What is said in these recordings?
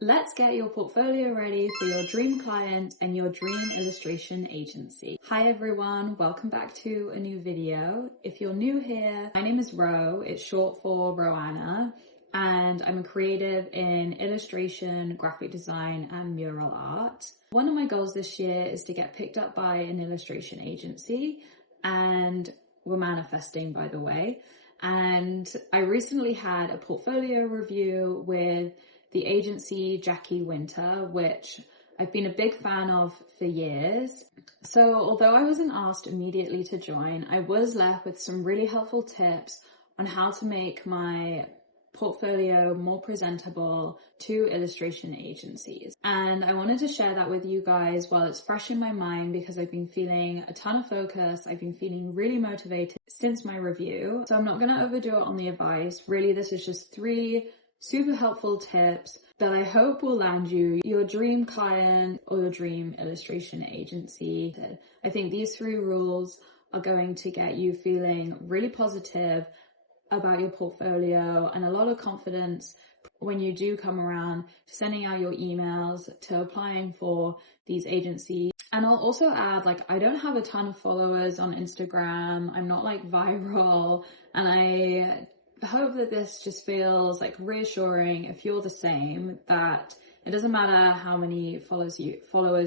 Let's get your portfolio ready for your dream client and your dream illustration agency. Hi everyone, welcome back to a new video. If you're new here, my name is Ro, it's short for Roanna, and I'm a creative in illustration, graphic design, and mural art. One of my goals this year is to get picked up by an illustration agency, and we're manifesting, by the way. And I recently had a portfolio review with the agency Jackie Winter, which I've been a big fan of for years. So although I wasn't asked immediately to join, I was left with some really helpful tips on how to make my portfolio more presentable to illustration agencies. And I wanted to share that with you guys while it's fresh in my mind, because I've been feeling a ton of focus. I've been feeling really motivated since my review. So I'm not going to overdo it on the advice. Really, this is just 3 super helpful tips that I hope will land you your dream client or your dream illustration agency. I think these 3 rules are going to get you feeling really positive about your portfolio and a lot of confidence when you do come around to sending out your emails, to applying for these agencies. And I'll also add, I don't have a ton of followers on Instagram. I'm not viral, and I hope that this just feels reassuring if you're the same, that it doesn't matter how many followers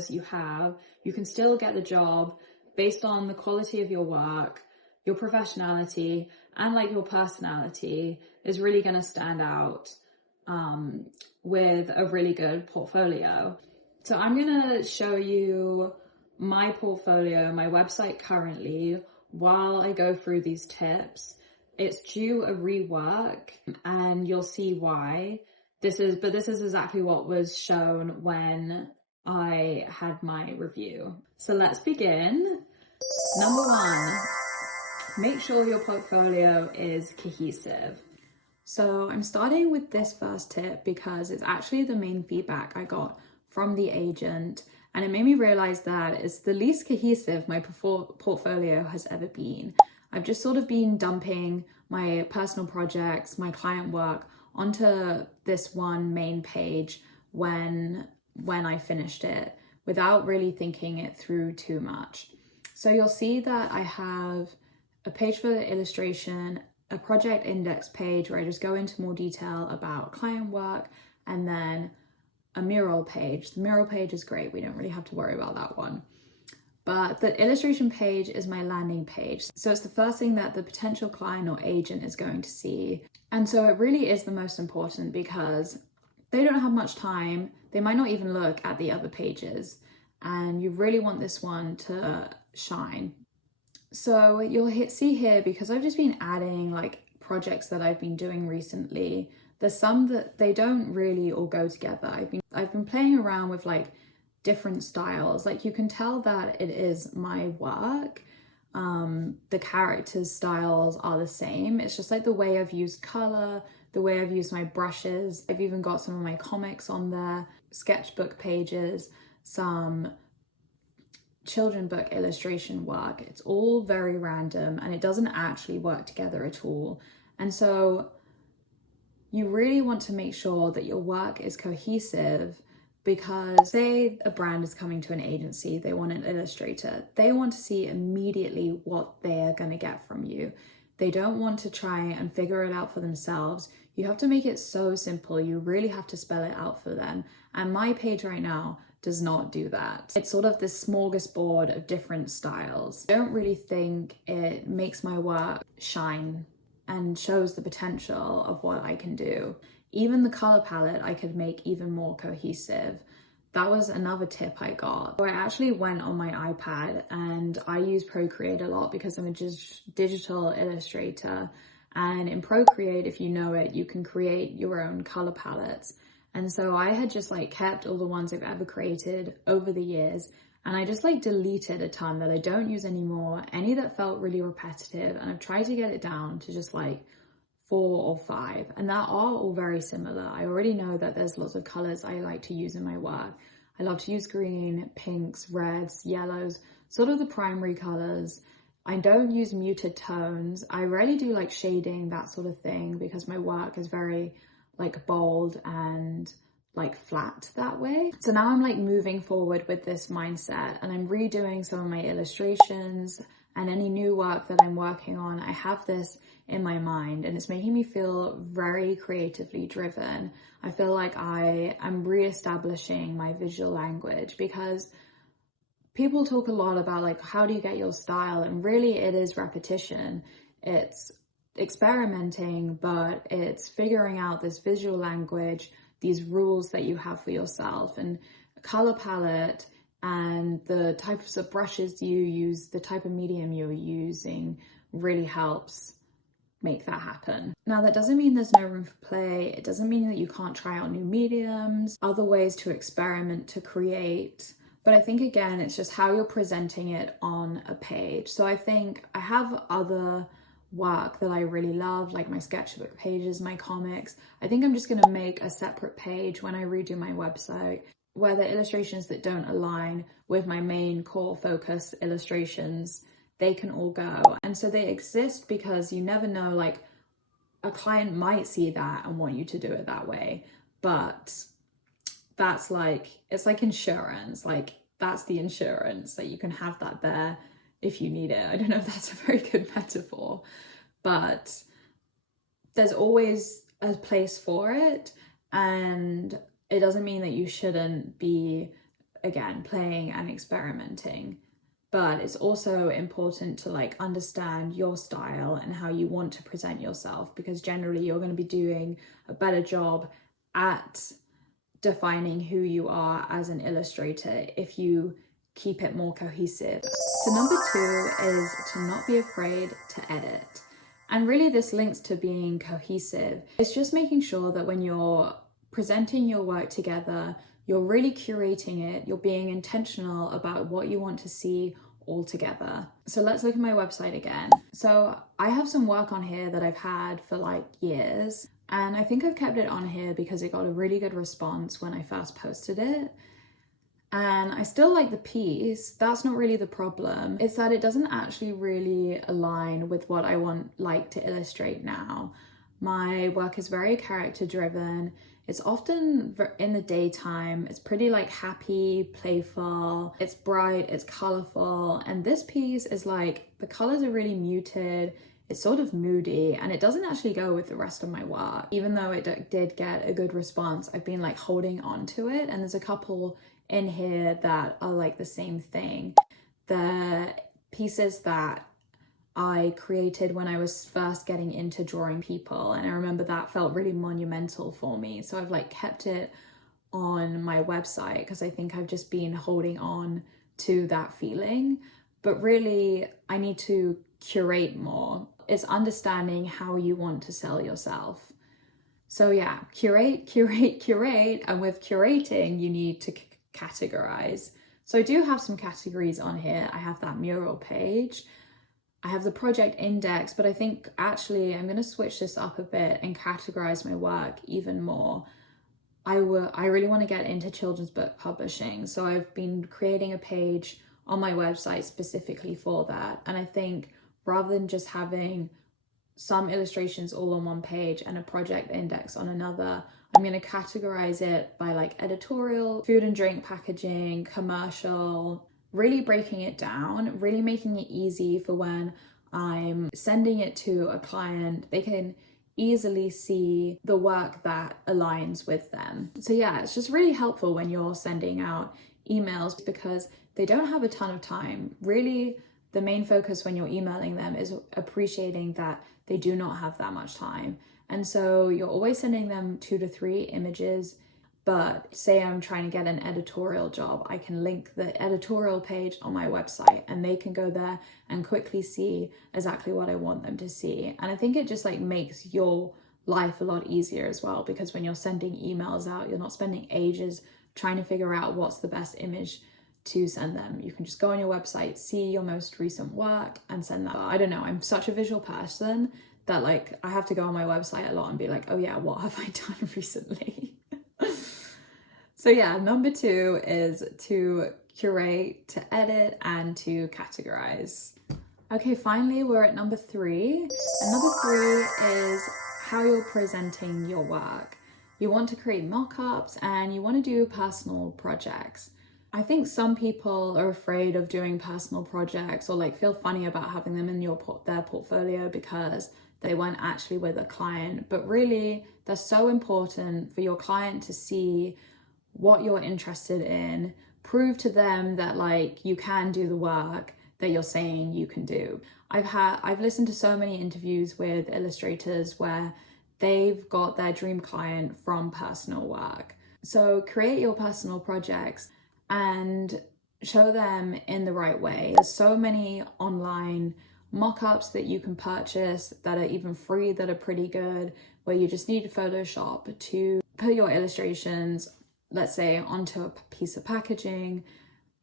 you have, you can still get the job based on the quality of your work. Your professionality and your personality is really going to stand out with a really good portfolio. So I'm going to show you my portfolio, my website currently, while I go through these tips. It's due a rework and you'll see why. This is exactly what was shown when I had my review. So let's begin. Number 1, make sure your portfolio is cohesive. So I'm starting with this first tip because it's actually the main feedback I got from the agent, and it made me realize that it's the least cohesive my portfolio has ever been. I've just sort of been dumping my personal projects, my client work onto this one main page when I finished it, without really thinking it through too much. So you'll see that I have a page for the illustration, a project index page where I just go into more detail about client work, and then a mural page. The mural page is great, we don't really have to worry about that one. But the illustration page is my landing page. So it's the first thing that the potential client or agent is going to see. And so it really is the most important, because they don't have much time. They might not even look at the other pages, and you really want this one to shine. So you'll see here, because I've just been adding projects that I've been doing recently, there's some that they don't really all go together. I've been playing around with different styles. You can tell that it is my work. The characters' styles are the same. It's just the way I've used color, the way I've used my brushes. I've even got some of my comics on there, sketchbook pages, some children book illustration work. It's all very random and it doesn't actually work together at all. And so you really want to make sure that your work is cohesive, because say a brand is coming to an agency, they want an illustrator, they want to see immediately what they are going to get from you. They don't want to try and figure it out for themselves. You have to make it so simple. You really have to spell it out for them. And my page right now does not do that. It's sort of this smorgasbord of different styles. I don't really think it makes my work shine and shows the potential of what I can do. Even the color palette I could make even more cohesive. That was another tip I got. So I actually went on my iPad, and I use Procreate a lot because I'm a digital illustrator. And in Procreate, if you know it, you can create your own color palettes. And so I had just kept all the ones I've ever created over the years, and I just deleted a ton that I don't use anymore, any that felt really repetitive, and I've tried to get it down to just 4 or 5, and that are all very similar. I already know that there's lots of colors I like to use in my work. I love to use green, pinks, reds, yellows, sort of the primary colors. I don't use muted tones. I rarely do shading, that sort of thing, because my work is very bold and like flat that way. So now I'm like moving forward with this mindset, and I'm redoing some of my illustrations and any new work that I'm working on. I have this in my mind, and it's making me feel very creatively driven. I feel like I am re-establishing my visual language, because people talk a lot about like, how do you get your style? And really it is repetition. It's experimenting, but it's figuring out this visual language, these rules that you have for yourself, and a color palette, and the types of brushes you use, the type of medium you're using really helps make that happen. Now, that doesn't mean there's no room for play. It doesn't mean that you can't try out new mediums, other ways to experiment, to create. But I think, again, it's just how you're presenting it on a page. So I think I have other work that I really love, like my sketchbook pages, my comics. I think I'm just going to make a separate page when I redo my website, where the illustrations that don't align with my main core focus illustrations, they can all go. And so they exist because you never know, like a client might see that and want you to do it that way. But that's like, it's like insurance, like that's the insurance, that you can have that there if you need it. I don't know if that's a very good metaphor, but there's always a place for it. And it doesn't mean that you shouldn't be, again, playing and experimenting. But it's also important to like understand your style and how you want to present yourself, because generally you're going to be doing a better job at defining who you are as an illustrator if you keep it more cohesive. So number 2 is to not be afraid to edit. And really this links to being cohesive. It's just making sure that when you're presenting your work together, you're really curating it, you're being intentional about what you want to see all together. So let's look at my website again. So I have some work on here that I've had for like years, and I think I've kept it on here because it got a really good response when I first posted it. And I still like the piece. That's not really the problem. It's that it doesn't actually really align with what I like to illustrate now. My work is very character driven. It's often in the daytime. It's pretty like happy, playful. It's bright, it's colorful. And this piece is like, the colors are really muted. It's sort of moody, and it doesn't actually go with the rest of my work. Even though it did get a good response, I've been like holding on to it. And there's a couple in here that are like the same thing. The pieces that I created when I was first getting into drawing people, and I remember that felt really monumental for me. So I've like kept it on my website because I think I've just been holding on to that feeling. But really, I need to curate more. It's understanding how you want to sell yourself. So yeah, curate, and with curating, you need to categorize. So I do have some categories on here. I have that mural page. I have the project index, but I think actually I'm going to switch this up a bit and categorize my work even more. I really want to get into children's book publishing. So I've been creating a page on my website specifically for that. And I think rather than just having some illustrations all on one page and a project index on another, I'm going to categorize it by like editorial, food and drink packaging, commercial, really breaking it down, really making it easy for when I'm sending it to a client, they can easily see the work that aligns with them. So yeah, it's just really helpful when you're sending out emails because they don't have a ton of time. Really, the main focus when you're emailing them is appreciating that they do not have that much time. And so you're always sending them 2 to 3 images. But say I'm trying to get an editorial job, I can link the editorial page on my website and they can go there and quickly see exactly what I want them to see. And I think it just like makes your life a lot easier as well, because when you're sending emails out, you're not spending ages trying to figure out what's the best image to send them. You can just go on your website, see your most recent work and send that. I don't know, I'm such a visual person that like I have to go on my website a lot and be like, oh yeah, what have I done recently? So yeah, number 2 is to curate, to edit, and to categorize. Okay, finally, we're at number 3. And number 3 is how you're presenting your work. you want to create mock-ups, and you want to do personal projects. I think some people are afraid of doing personal projects or like feel funny about having them in their portfolio because they weren't actually with a client, but really they're so important for your client to see what you're interested in, prove to them that like you can do the work that you're saying you can do. I've listened to so many interviews with illustrators where they've got their dream client from personal work. So create your personal projects and show them in the right way. There's so many online mock-ups that you can purchase that are even free, that are pretty good, where you just need Photoshop to put your illustrations, let's say, onto a piece of packaging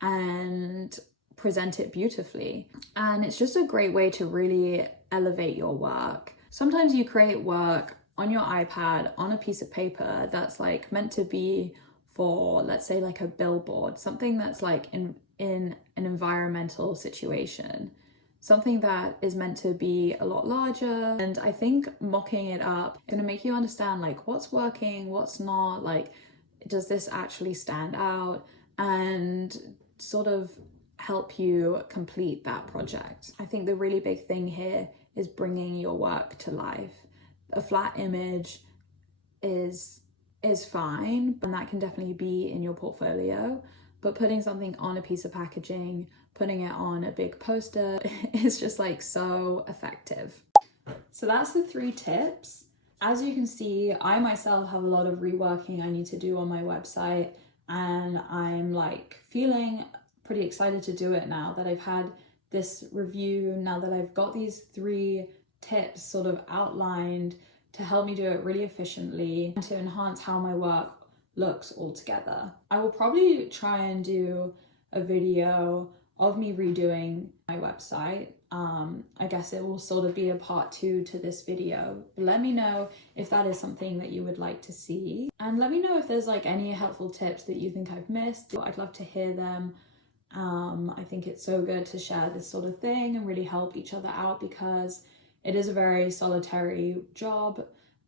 and present it beautifully. And it's just a great way to really elevate your work. Sometimes you create work on your iPad on a piece of paper that's like meant to be for, let's say, like a billboard, something that's like in an environmental situation, something that is meant to be a lot larger. And I think mocking it up is gonna make you understand like what's working, what's not, like does this actually stand out, and sort of help you complete that project. I think the really big thing here is bringing your work to life. A flat image is fine, and that can definitely be in your portfolio, but putting something on a piece of packaging, putting it on a big poster is just like so effective. So that's the 3 tips. As you can see, I myself have a lot of reworking I need to do on my website, and I'm like feeling pretty excited to do it now that I've had this review, now that I've got these 3 tips sort of outlined to help me do it really efficiently and to enhance how my work looks altogether. I will probably try and do a video of me redoing my website. I guess it will sort of be a part 2 to this video. Let me know if that is something that you would like to see, and let me know if there's like any helpful tips that you think I've missed. I'd love to hear them. I think it's so good to share this sort of thing and really help each other out, because it is a very solitary job,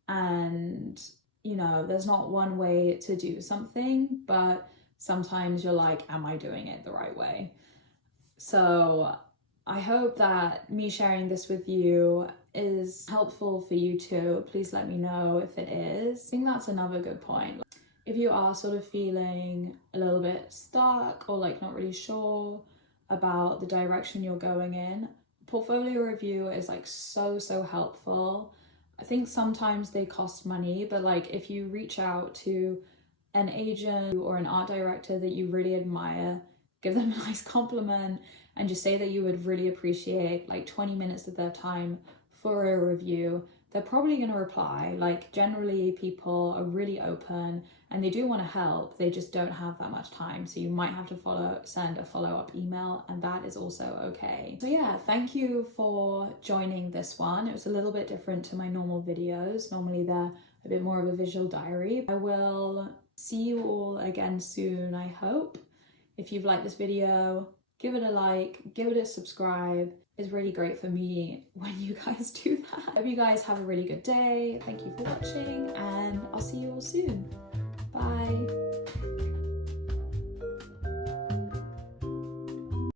and you know, there's not one way to do something, but sometimes you're like, am I doing it the right way? So I hope that me sharing this with you is helpful for you too. Please let me know if it is. I think that's another good point. If you are sort of feeling a little bit stuck or like not really sure about the direction you're going in, portfolio review is like so helpful. I think sometimes they cost money, but like if you reach out to an agent or an art director that you really admire, give them a nice compliment and just say that you would really appreciate like 20 minutes of their time for a review, they're probably going to reply. Like generally people are really open and they do want to help, they just don't have that much time, so you might have to send a follow-up email, and that is also okay. So yeah, thank you for joining this one. It was a little bit different to my normal videos. Normally they're a bit more of a visual diary. I will see you all again soon, I hope. If you've liked this video, give it a like, give it a subscribe. It's really great for me when you guys do that. I hope you guys have a really good day. Thank you for watching, and I'll see you all soon. Bye.